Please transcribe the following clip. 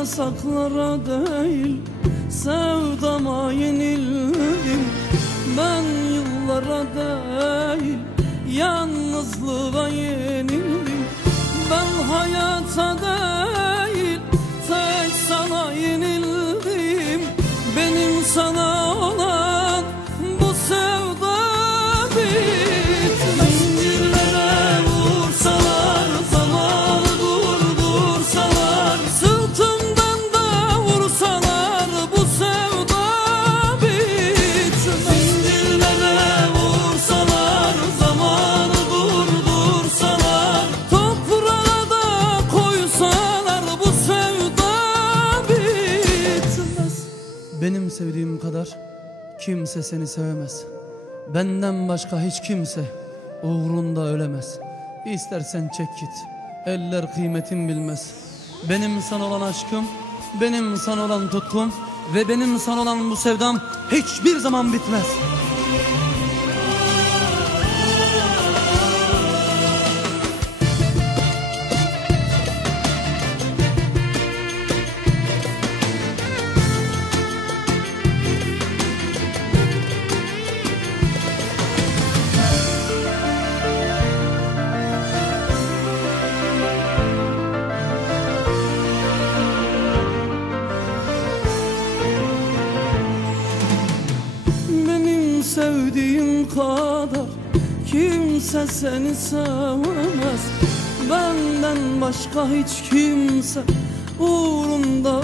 tuzaklara değil Sevdama yenildim. Ben yıllara değil Yalnızlığa yenildim. Ben hayata değil kadar kimse seni sevemez. Benden başka hiç kimse uğrunda ölemez. İstersen çek git. Eller kıymetin bilmez. Benim sana olan aşkım Benim sana olan tutkum Ve benim sana olan bu sevdam Hiçbir zaman bitmez sevdiğim kadar kimse seni sevemez Benden başka hiç kimse uğrunda